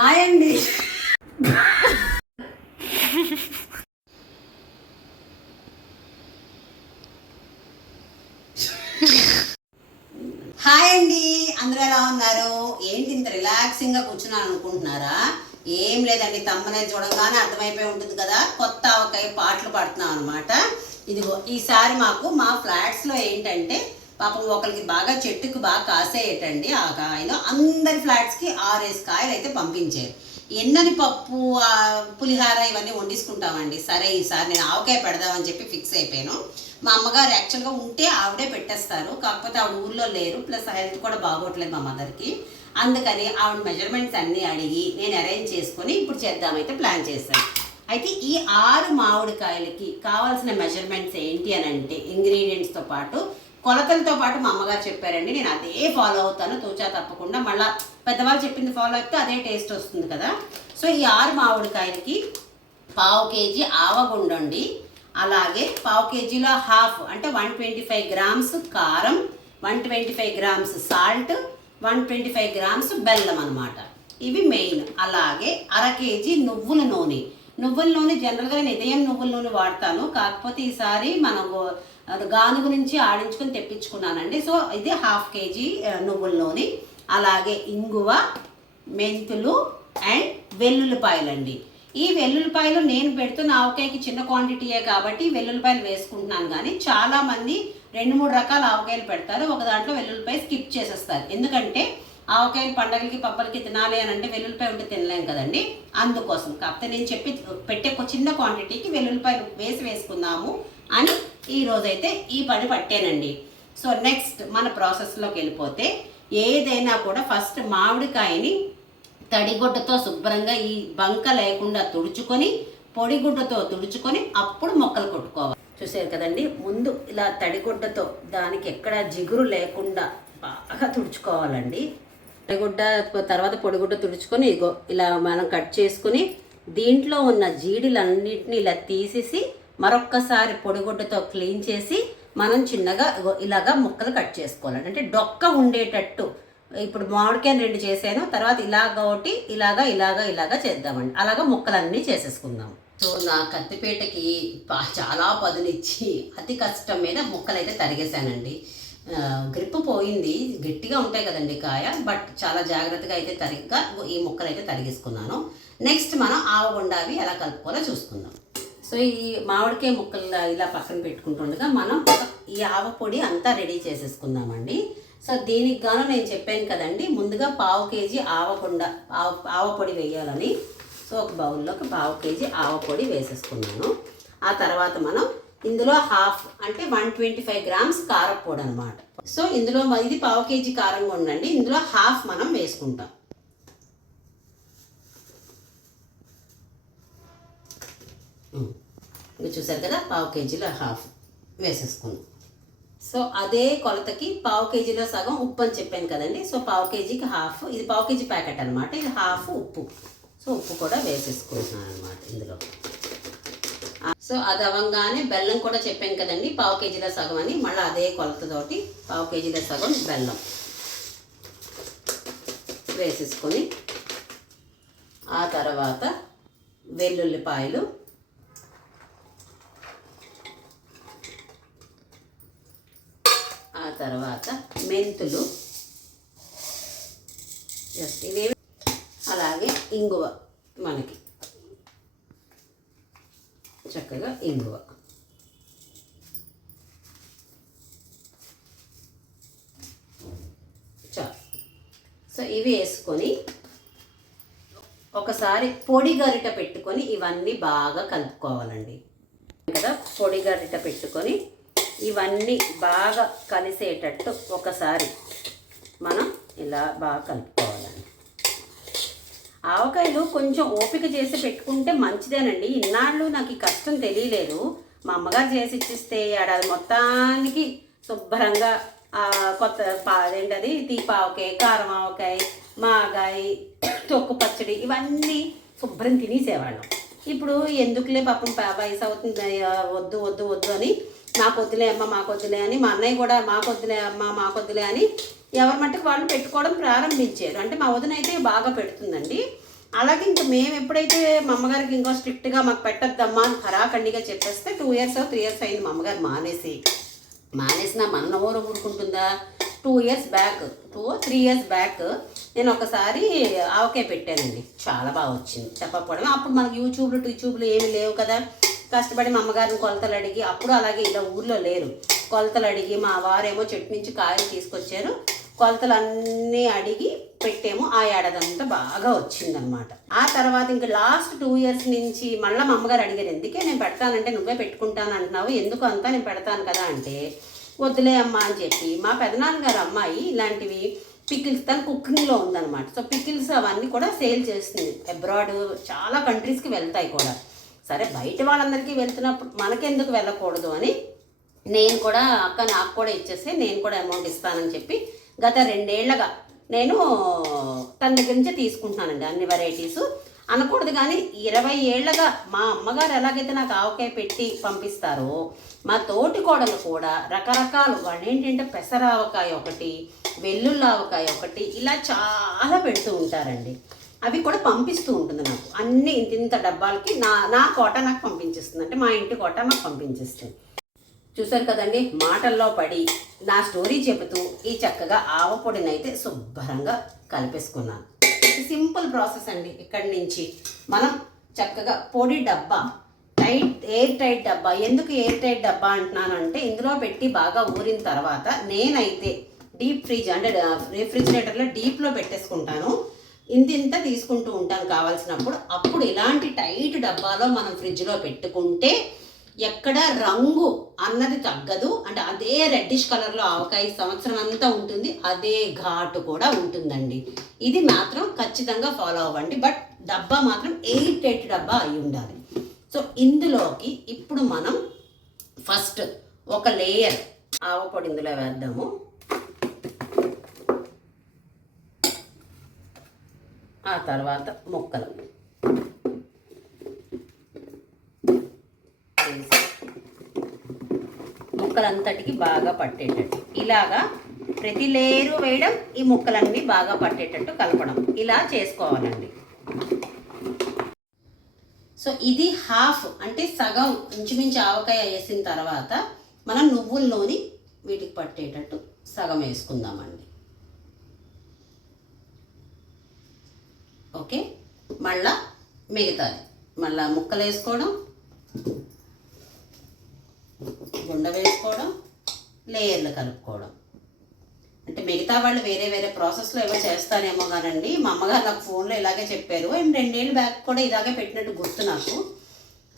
Hi అండి. Hi అండి, అందరూ ఎలా ఉన్నారు? ఏంటి ఇంత రిలాక్సింగ్గా కూర్చున్నాను అనుకుంటున్నారా? ఏం లేదండి, తమ్మనే చూడగానే అర్థమైపోయి ఉంటుంది కదా, కొత్త ఆవకాయ పాటలు పాడుతున్నాం అనమాట. ఇదిగో ఈసారి మాకు మా ఫ్లాట్స్లో ఏంటంటే పాపం ఒకరికి బాగా చెట్టుకు బాగా కాసేయటండి. ఆ కాయలు అందరి ఫ్లాట్స్కి 6 కాయలు అయితే పంపించారు. ఎన్నని పప్పు పులిహార ఇవన్నీ వండించుకుంటామండి. సరే ఈసారి నేను ఆవకాయ పెడదామని చెప్పి ఫిక్స్ అయిపోయాను. మా అమ్మగారు యాక్చువల్గా ఉంటే ఆవిడే పెట్టేస్తారు, కాకపోతే ఆవిడ ఊళ్ళో లేరు, ప్లస్ హెల్త్ కూడా బాగోట్లేదు మా మదర్కి. అందుకని ఆవిడ మెజర్మెంట్స్ అన్నీ అడిగి నేను అరేంజ్ చేసుకొని ఇప్పుడు చేద్దామైతే ప్లాన్ చేశాను. అయితే ఈ 6 మామిడికాయలకి కావాల్సిన మెజర్మెంట్స్ ఏంటి అని అంటే ఇంగ్రీడియంట్స్తో పాటు కొలతలతో పాటు మా అమ్మగారు చెప్పారండి. నేను అదే ఫాలో అవుతాను తూచా తప్పకుండా. మళ్ళీ పెద్దవాళ్ళు చెప్పింది ఫాలో అయితే అదే టేస్ట్ వస్తుంది కదా. సో ఈ 6 మామిడికాయలకి 1/2 కేజీ ఆవగుండండి, అలాగే 1/2 కేజీలో హాఫ్ అంటే 125 గ్రామ్స్ కారం, 125 గ్రామ్స్ సాల్ట్, 125 గ్రామ్స్ బెల్లం అనమాట. ఇవి మెయిన్. అలాగే 1/2 కేజీ నువ్వుల నూనె. నువ్వుల నూనె జనరల్గా నేను ఉదయం నువ్వుల నూనె వాడతాను, కాకపోతే ఈసారి మనం గానుగు నుంచి ఆడించుకొని తెప్పించుకున్నానండి. సో ఇది 1/2 కేజీ నువ్వుల నూనె, అలాగే ఇంగువ, మెంతులు అండ్ వెల్లుల్లిపాయలండి. ఈ వెల్లుల్లిపాయలు నేను పెడుతున్న ఆవకాయకి చిన్న క్వాంటిటీయే కాబట్టి వెల్లుల్లిపాయలు వేసుకుంటున్నాను. కానీ చాలామంది 2-3 రకాల ఆవకాయలు పెడతారు, ఒక దాంట్లో వెల్లుల్లిపాయ స్కిప్ చేసేస్తారు. ఎందుకంటే ఆవకాయలు పండగలకి పబ్బలకి తినాలి అని అంటే వెల్లుల్లిపాయ ఉంటే తినలేం కదండి, అందుకోసం. కాకపోతే నేను పెట్టే చిన్న క్వాంటిటీకి వెల్లుల్లిపాయలు వేసుకుందాము అని ఈరోజైతే ఈ పని పట్టానండి. సో నెక్స్ట్ మన ప్రాసెస్లోకి వెళ్ళిపోతే, ఏదైనా కూడా ఫస్ట్ మామిడికాయని తడిగుడ్డతో శుభ్రంగా ఈ బంక లేకుండా తుడుచుకొని పొడిగుడ్డతో తుడుచుకొని అప్పుడు ముక్కలు కొట్టుకోవాలి. చూసారు కదండి, ముందు ఇలా తడిగుడ్డతో దానికి ఎక్కడ జిగురు లేకుండా బాగా తుడుచుకోవాలండి. తడిగుడ్డ తర్వాత పొడిగుడ్డ తుడుచుకొని ఇగో ఇలా మనం కట్ చేసుకుని దీంట్లో ఉన్న జీడిలన్నింటినీ ఇలా తీసేసి మరొక్కసారి పొడిగుడ్డతో క్లీన్ చేసి మనం చిన్నగా ఇలాగా ముక్కలు కట్ చేసుకోవాలండి. అంటే డొక్క ఉండేటట్టు. ఇప్పుడు మామిడికాయని 2 చేసాను, తర్వాత ఇలాగ ఒకటి ఇలాగా చేద్దామండి. అలాగా ముక్కలన్నీ చేసేసుకుందాం. సో నా కత్తిపేటకి చాలా పదునిచ్చి అతి కష్టం మీద ముక్కలైతే తరిగేశానండి. గ్రిప్ పోయింది, గట్టిగా ఉంటాయి కదండి కాయ, బట్ చాలా జాగ్రత్తగా అయితే ఈ ముక్కలైతే తరిగేసుకున్నాను. నెక్స్ట్ మనం ఆవగుండావి ఎలా కలుపుకోవాలో చూసుకుందాం. సో ఈ మామిడికాయ ముక్కలు ఇలా పక్కన పెట్టుకుంటుండగా మనం ఈ ఆవ పొడి అంతా రెడీ చేసేసుకుందామండి. సో దీనికి గాను నేను చెప్పాను కదండి, ముందుగా 1/2 కేజీ ఆవ పొడి వేయాలని. సో ఒక బౌల్లోకి 1/2 కేజీ ఆవ పొడి వేసేసుకున్నాను. ఆ తర్వాత మనం ఇందులో హాఫ్ అంటే 125 గ్రామ్స్ కారపొడి అనమాట. సో ఇందులో ఇది 1/2 కేజీ కారంగా ఉండండి, ఇందులో హాఫ్ మనం వేసుకుంటాం. ఇంకా చూసారు కదా, 1/2 కేజీలో హాఫ్ వేసేసుకున్నాం. సో అదే కొలతకి 1/2 కేజీలో సగం ఉప్పు అని చెప్పాను కదండి. సో 1/2 కేజీకి హాఫ్, ఇది 1/2 కేజీ ప్యాకెట్ అనమాట, ఇది హాఫ్ ఉప్పు. సో ఉప్పు కూడా వేసేసుకుంటున్నాను అనమాట ఇందులో. సో అది అవ్వగానే బెల్లం కూడా చెప్పాను కదండి, 1/2 కేజీలో సగం అని. మళ్ళీ అదే కొలతతోటి 1/2 కేజీలో సగం బెల్లం వేసేసుకొని ఆ తర్వాత వెల్లుల్లిపాయలు, ఆ తర్వాత మెంతులు, జస్ట్ ఇవి, అలాగే ఇంగువ, మనకి చక్కగా ఇంగువ. చాలు. సో ఇవి వేసుకొని ఒకసారి పొడి గరిట పెట్టుకొని ఇవన్నీ బాగా కలుపుకోవాలండి కదా. పొడి గరిట పెట్టుకొని ఇవన్నీ బాగా కలిసేటట్టు ఒకసారి మనం ఇలా బాగా కలుపుకోవాలండి. ఆవకాయలు కొంచెం ఓపిక చేసి పెట్టుకుంటే మంచిదేనండి. ఇన్నాళ్ళు నాకు ఈ కష్టం తెలియలేదు. మా అమ్మగారు చేసి ఇచ్చిస్తే ఏడాది మొత్తానికి శుభ్రంగా కొత్త అదేంటది తీపావకాయ, కారం ఆవకాయ, మాగాయ, తొక్కు పచ్చడి ఇవన్నీ శుభ్రం తినేసేవాళ్ళం. ఇప్పుడు ఎందుకులే పాపం వయసు అవుతుంది, వద్దు వద్దు వద్దు అని మాకొద్దులే అమ్మ మాకొద్దులే అని, మా అన్నయ్య కూడా మాకొద్దులే అమ్మ మాకొద్దులే అని ఎవరి మట్టుకు వాళ్ళు పెట్టుకోవడం ప్రారంభించారు. అంటే మా వదిన అయితే బాగా పెడుతుందండి. అలాగే ఇంకా మేము ఎప్పుడైతే మా అమ్మగారికి ఇంకో స్ట్రిక్ట్గా మాకు పెట్టద్దమ్మా అని ఖరాఖండిగా చెప్పేస్తే 2 years 3 years అయింది మా అమ్మగారు మానేసిన మన నోరు ఊరుకుంటుందా. 2 years back 2 or 3 years back నేను ఒకసారి ఆవకాయ పెట్టానండి. చాలా బాగా వచ్చింది చెప్పకపోవడం. అప్పుడు మనకి యూట్యూబ్లు ఏమి లేవు కదా. కష్టపడి మా అమ్మగారిని కొలతలు అడిగి, అప్పుడు అలాగే ఇలా ఊర్లో లేరు, కొలతలు అడిగి మా వారేమో చెట్టు నుంచి కాయలు తీసుకొచ్చారు, కొలతలన్నీ అడిగి పెట్టేమో. ఆ ఏడాదంతా బాగా వచ్చిందనమాట. ఆ తర్వాత ఇంకా లాస్ట్ 2 years నుంచి మళ్ళీ మా అమ్మగారు అడిగారు, ఎందుకే నేను పెడతానంటే నువ్వే పెట్టుకుంటాను అంటున్నావు, ఎందుకు అంతా నేను పెడతాను కదా అంటే, వద్దులే అమ్మా అని చెప్పి మా పెదనాన్నగారు అమ్మాయి ఇలాంటివి పికిల్స్ తను కుకింగ్లో ఉందన్నమాట. సో పికిల్స్ అవన్నీ కూడా సేల్ చేస్తుంది. అబ్రాడ్ చాలా కంట్రీస్కి వెళ్తాయి కూడా. సరే బయట వాళ్ళందరికీ వెళ్తున్నప్పుడు మనకెందుకు వెళ్ళకూడదు అని నేను కూడా అక్క నాకు కూడా ఇచ్చేస్తే నేను కూడా అమౌంట్ ఇస్తానని చెప్పి గత 2 ఏళ్లుగా నేను తన దగ్గర నుంచే తీసుకుంటున్నానండి అన్ని వెరైటీస్. అనకూడదు కానీ 20 ఏళ్లుగా మా అమ్మగారు ఎలాగైతే నాకు ఆవకాయ పెట్టి పంపిస్తారో మా తోటి కోడలు కూడా రకరకాలు వాళ్ళు ఏంటంటే పెసరావకాయ ఒకటి, వెల్లుల్లి ఆవకాయ ఒకటి, ఇలా చాలా పెడుతూ ఉంటారండి. అవి కూడా పంపిస్తూ ఉంటుంది నాకు. అన్నీ ఇంత డబ్బాలకి నా కోట నాకు పంపించేస్తుంది, అంటే మా ఇంటి కోట నాకు పంపించేస్తుంది. చూసారు కదండి, మాటల్లో పడి నా స్టోరీ చెబుతూ ఈ చక్కగా ఆవపొడిని అయితే శుభ్రంగా కలిపేసుకున్నాను. సింపుల్ ప్రాసెస్ అండి. ఇక్కడి నుంచి మనం చక్కగా పొడి డబ్బా, ఎయిర్ టైట్ డబ్బా. ఎందుకు ఎయిర్ టైట్ డబ్బా అంటున్నానంటే ఇందులో పెట్టి బాగా ఊరిన తర్వాత నేనైతే డీప్ ఫ్రిడ్జ్ అంటే రిఫ్రిజిరేటర్లో డీప్లో పెట్టేసుకుంటాను. ఇంత తీసుకుంటూ ఉంటాను కావాల్సినప్పుడు. అప్పుడు ఇలాంటి టైట్ డబ్బాలో మనం ఫ్రిడ్జ్లో పెట్టుకుంటే ఎక్కడ రంగు అన్నది తగ్గదు. అంటే అదే రెడ్డిష్ కలర్లో ఆవకాయ సంవత్సరం అంతా ఉంటుంది, అదే ఘాటు కూడా ఉంటుందండి. ఇది మాత్రం ఖచ్చితంగా ఫాలో అవ్వండి. బట్ డబ్బా మాత్రం ఎయిర్ టైట్ డబ్బా అయి ఉండాలి. సో ఇందులోకి ఇప్పుడు మనం ఫస్ట్ ఒక లేయర్ ఆవపొడి ఇందులో వేద్దాము. ఆ తర్వాత ముక్కలంతటికి బాగా పట్టేటట్టు ఇలాగా ప్రతి లేయరు వేయడం, ఈ ముక్కలన్నీ బాగా పట్టేటట్టు కలపడం, ఇలా చేసుకోవాలండి. సో ఇది హాఫ్ అంటే సగం ఇంచుమించు ఆవకాయ వేసిన తర్వాత మనం నువ్వుల నూనె వీటికి పట్టేటట్టు సగం వేసుకుందామండి. ఓకే, మళ్ళా మిగతాది మళ్ళా ముక్కలు వేసుకోవడం, గుండ వేసుకోవడం, లేయర్లు కలుపుకోవడం. అంటే మిగతా వాళ్ళు వేరే వేరే ప్రాసెస్లో ఏవో చేస్తారేమో కానండి, మా అమ్మగారు నాకు ఫోన్లో ఇలాగే చెప్పారు. అండ్ 2 ఏళ్ళు బ్యాక్ కూడా ఇలాగే పెట్టినట్టు గుర్తు నాకు.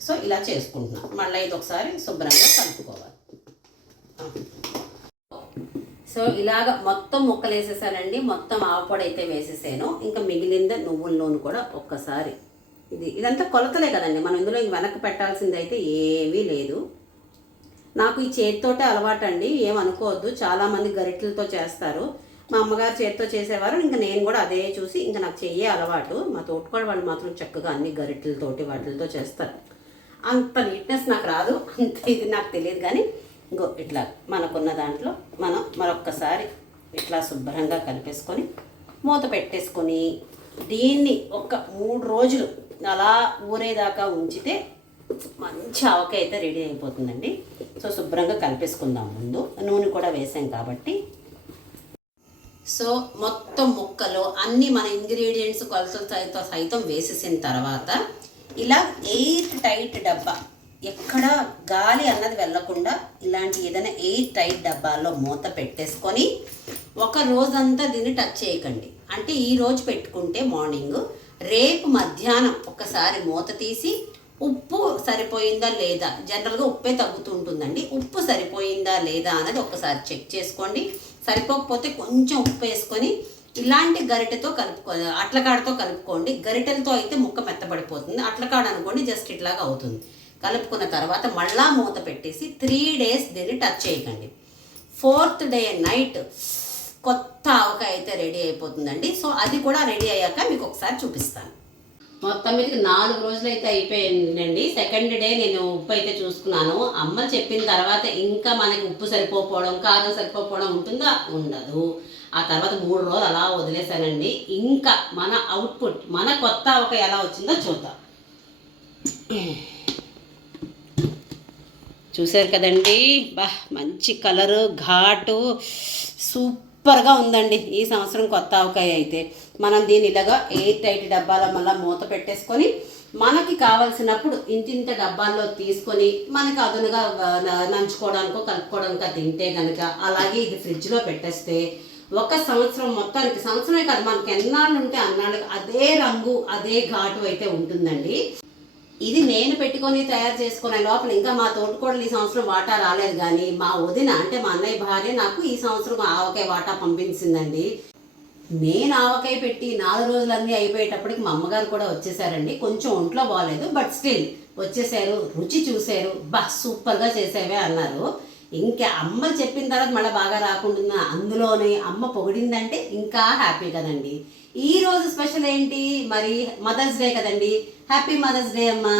సో ఇలా చేసుకుంటున్నాను. మళ్ళీ ఇది ఒకసారి శుభ్రంగా కలుపుకోవాలి. సో ఇలాగ మొత్తం ముక్కలు వేసేసానండి. మొత్తం ఆవపొడి అయితే వేసేసాను. ఇంకా మిగిలింద నువ్వుల నూనె కూడా ఒక్కసారి ఇదంతా కొలతలే కదండి. మనం ఇందులో వెనక్కి పెట్టాల్సింది అయితే ఏమీ లేదు. నాకు ఈ చేతితోటే అలవాటు అండి, ఏమనుకోవద్దు. చాలామంది గరిటెలతో చేస్తారు. మా అమ్మగారు చేతితో చేసేవారు. ఇంకా నేను కూడా అదే చూసి ఇంకా నాకు చెయ్యే అలవాటు. మా తోటకోడ వాళ్ళు మాత్రం చక్కగా అన్ని గరిటెలతోటి వాటితో చేస్తారు. అంత నీట్నెస్ నాకు రాదు, అంత ఇది నాకు తెలియదు. కానీ ఇంకో ఇట్లా మనకున్న దాంట్లో మనం మరొక్కసారి ఇట్లా శుభ్రంగా కలిపేసుకొని మూత పెట్టేసుకొని దీన్ని ఒక 3 రోజులు అలా ఊరేదాకా ఉంచితే మంచి ఆవకాయ అయితే రెడీ అయిపోతుందండి. సో శుభ్రంగా కలిపేసుకుందాం. ముందు నూనె కూడా వేసాం కాబట్టి. సో మొత్తం ముక్కలు అన్నీ మన ఇంగ్రీడియంట్స్ కొలతలతో సైతం వేసేసిన తర్వాత ఇలా ఎయిర్ టైట్ డబ్బా, ఎక్కడ గాలి అన్నది వెళ్ళకుండా ఇలాంటి ఏదైనా ఎయిర్ టైట్ డబ్బాల్లో మూత పెట్టేసుకొని ఒక రోజంతా దీన్ని టచ్ చేయకండి. అంటే ఈ రోజు పెట్టుకుంటే మార్నింగ్, రేపు మధ్యాహ్నం ఒకసారి మూత తీసి ఉప్పు సరిపోయిందా లేదా, జనరల్గా ఉప్పే తగ్గుతూ ఉంటుందండి, ఉప్పు సరిపోయిందా లేదా అనేది ఒకసారి చెక్ చేసుకోండి. సరిపోకపోతే కొంచెం ఉప్పు వేసుకొని ఇలాంటి గరిటెతో కలుపుకోవాలి, అట్లకాడతో కలుపుకోండి. గరిటెలతో అయితే ముక్క మెత్తబడిపోతుంది, అట్లకాడ అనుకోండి జస్ట్ ఇట్లాగా అవుతుంది. కలుపుకున్న తర్వాత మళ్ళా మూత పెట్టేసి 3 days దీన్ని టచ్ చేయకండి. 4th day నైట్ కొత్త ఆవకాయ అయితే రెడీ అయిపోతుందండి. సో అది కూడా రెడీ అయ్యాక మీకు ఒకసారి చూపిస్తాను. మొత్తం మీదకి 4 రోజులు అయితే అయిపోయిందండి. 2nd day నేను ఉప్పు అయితే చూసుకున్నాను. అమ్మ చెప్పిన తర్వాత ఇంకా మనకి ఉప్పు సరిపోకపోవడం, కారం సరిపోకపోవడం ఉంటుందా? ఉండదు. ఆ తర్వాత 3 రోజులు అలా వదిలేసానండి. ఇంకా మన అవుట్పుట్, మన కొత్త ఆవకాయ ఎలా వచ్చిందో చూద్దాం. చూసారు కదండి, బా మంచి కలరు, ఘాటు, సూపర్గా ఉందండి ఈ సంవత్సరం కొత్త ఆవకాయ అయితే. మనం దీని ఇలాగా ఎయిర్ టైట్ డబ్బాలో మళ్ళీ మూత పెట్టేసుకొని మనకి కావలసినప్పుడు ఇంతింత డబ్బాల్లో తీసుకొని మనకి అదునుగా నంచుకోవడానికో కలుపుకోవడానికో తింటే కనుక, అలాగే ఇది ఫ్రిడ్జ్లో పెట్టేస్తే ఒక సంవత్సరం మొత్తానికి, సంవత్సరమే కాదు మనకి ఎన్నాళ్ళు ఉంటే అన్నాళ్ళకి అదే రంగు అదే ఘాటు అయితే ఉంటుందండి. ఇది నేను పెట్టుకొని తయారు చేసుకునే లోపల ఇంకా మా తోటకోడలు ఈ సంవత్సరం వాటా రాలేదు, కానీ మా వదిన అంటే మా అన్నయ్య భార్య నాకు ఈ సంవత్సరం ఆవకాయ వాటా పంపించిందండి. నేను ఆవకాయ పెట్టి 4 రోజులన్నీ అయిపోయేటప్పటికి మా అమ్మగారు కూడా వచ్చేసారండి. కొంచెం ఒంట్లో బాగాలేదు, బట్ స్టిల్ వచ్చేసారు, రుచి చూశారు, బా సూపర్గా చేసేవే అన్నారు. ఇంకా అమ్మ చెప్పిన తర్వాత మళ్ళీ బాగా రాకుండా, అందులోనే అమ్మ పొగిడిందంటే ఇంకా హ్యాపీ కదండి. ఈ రోజు స్పెషల్ ఏంటి మరి, మదర్స్ డే కదండి. హ్యాపీ మదర్స్ డే అమ్మా.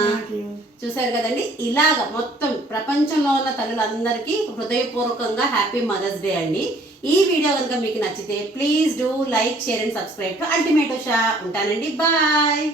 చూసారు కదండి, ఇలాగ మొత్తం ప్రపంచంలో ఉన్న తల్లులందరికీ హృదయపూర్వకంగా హ్యాపీ మదర్స్ డే అండి. ఈ వీడియో కనుక మీకు నచ్చితే please do like, share and subscribe to ultimate Usha. ఉంటానండి, బాయ్.